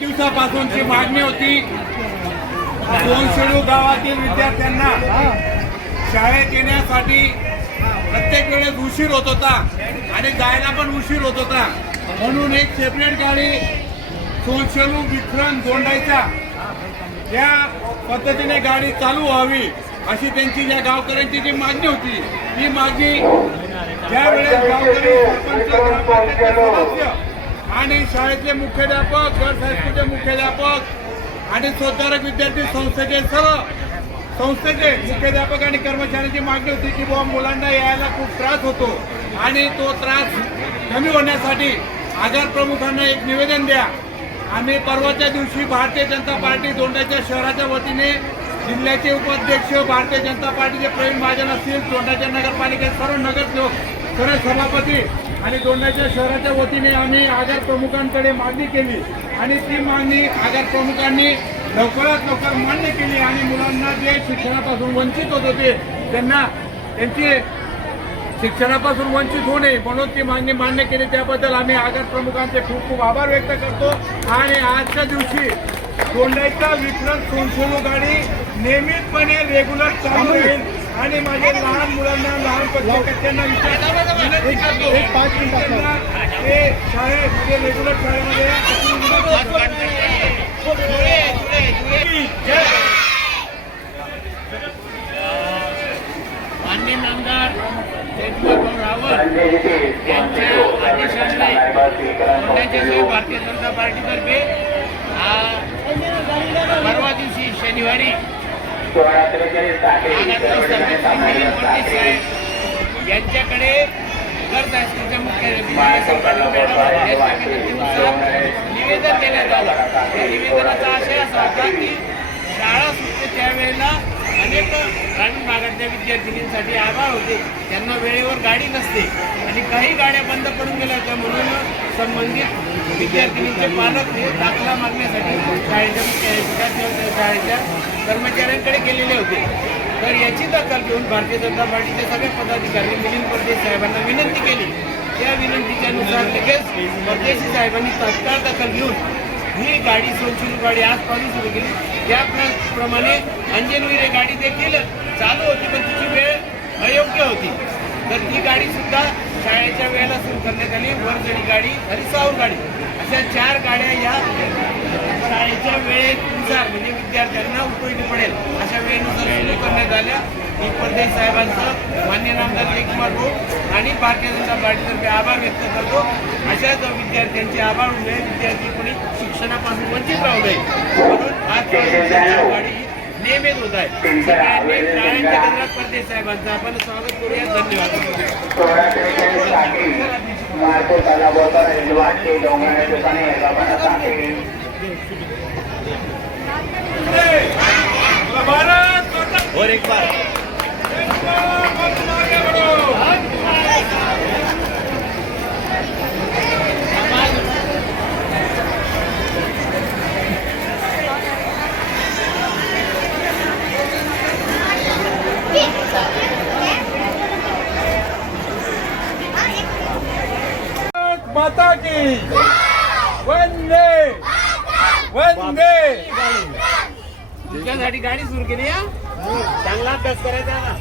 दिवसापासूनची मागणी होती. सोनशेळू गावातील विद्यार्थ्यांना शाळेत येण्यासाठी प्रत्येक वेळेस उशीर होत होता आणि जायला पण उशीर होत होता. म्हणून एक सेपरेट गाडी सोनशेळू विक्रम जोंडायचा या पद्धतीने गाडी चालू व्हावी अशी त्यांची ज्या गावकऱ्यांची जी मागणी होती ती मागणी ज्यावेळेस गावकरी सदस्य आणि शाळेतले मुख्याध्यापक गर्ल्स हायस्कूलचे मुख्याध्यापक आणि स्वतःरक विद्यार्थी संस्थेचे मुख्याध्यापक आणि कर्मचाऱ्यांची मागणी होती की बाबा मुलांना यायला खूप त्रास होतो आणि तो त्रास कमी होण्यासाठी आगार प्रमुखांना एक निवेदन द्या. आम्ही परवाच्या दिवशी भारतीय जनता पार्टी दोंडाच्या शहराच्या वतीने जिल्ह्याचे उपाध्यक्ष भारतीय जनता पार्टीचे प्रवीण महाजन असतील, दोंडाच्या नगरपालिकेत सर्व नगरसेवक सर्व सभापती आणि दोंडाच्या शहराच्या वतीने आम्ही आगार प्रमुखांकडे मागणी केली आणि ती मागणी आगार प्रमुखांनी लवकरात लवकर मान्य केली आणि मुलांना जे शिक्षणापासून वंचित होत होते त्यांना त्यांची शिक्षणापासून वंचित होऊ नये म्हणून ती मागणी मान्य केली. त्याबद्दल आम्ही आगार प्रमुखांचे खूप खूप आभार व्यक्त करतो. आणि आजच्या दिवशी दोंडाईचा विक्रम सोनशेळू गाडी नियमितपणे रेग्युलर चालू राहील आणि माझे लहान मुलांना लहान कच्च्यांना विनंती करतो ते शाळेमध्ये रेग्युलर शाळेमध्ये माननीय नामदार रावत यांच्या आदेशाने भारतीय जनता पार्टीतर्फे परवा दिवशी शनिवारी यांच्याकडे गर्ल्स हायस्कूलच्या मुख्याध्यापक निवेदन देण्यात आलं. या निवेदनाचा आशय असा होता की शाळा सुटते त्यावेळेला अनेक ग्रामीण भागातल्या विद्यार्थिनींसाठी आभार होते, त्यांना वेळेवर गाडी नसते आणि काही गाड्या बंद पडून गेल्या होत्या. म्हणून संबंधित विद्यार्थिनींचे पालक हे दाखला मागण्यासाठी शाळेच्या कर्मचाऱ्यांकडे गेलेले होते. तर याची दखल घेऊन भारतीय जनता पार्टीचे सगळे पदाधिकारी मिलिंद परदेशी साहेबांना विनंती केली. त्या विनंतीच्या नुसार लगेच परदेशी साहेबांनी तात्काळ दखल घेऊन ही गाडी सोनशेळू गाडी आजपासून सुरू केली. त्याप्रमाणे अंजनविरे गाडी देखील चालू होती पण तिची वेळ अयोग्य होती. तर ती गाडी सुद्धा शाळेच्या वेळेला सुरू करण्यात आली. वरचढी गाडी आणि साऊर गाडी अशा 4 गाड्या या शाळेच्या वेळेनुसार म्हणजे विद्यार्थ्यांना उपयोगी पडेल अशा वेळेनुसार सुरू करण्यात आल्या. मी परदेश साहेबांचं मान्य नामदार जयकुमार भाऊ आणि भारतीय जनता पार्टीतर्फे आभार व्यक्त करतो. अशाच विद्यार्थ्यांचे आभार होऊ नये, विद्यार्थी कोणी शिक्षणापासून वंचित राहू नये म्हणून आज गाडी नियमित होत आहे. सगळ्यांनी शाळांच्या केंद्रात परदेश साहेबांचं आपण स्वागत करूया. धन्यवाद. और एक बार माता की वंदे वंदे. तुमच्यासाठी गाडी सुरू केली. चांगला अभ्यास करायचा ना.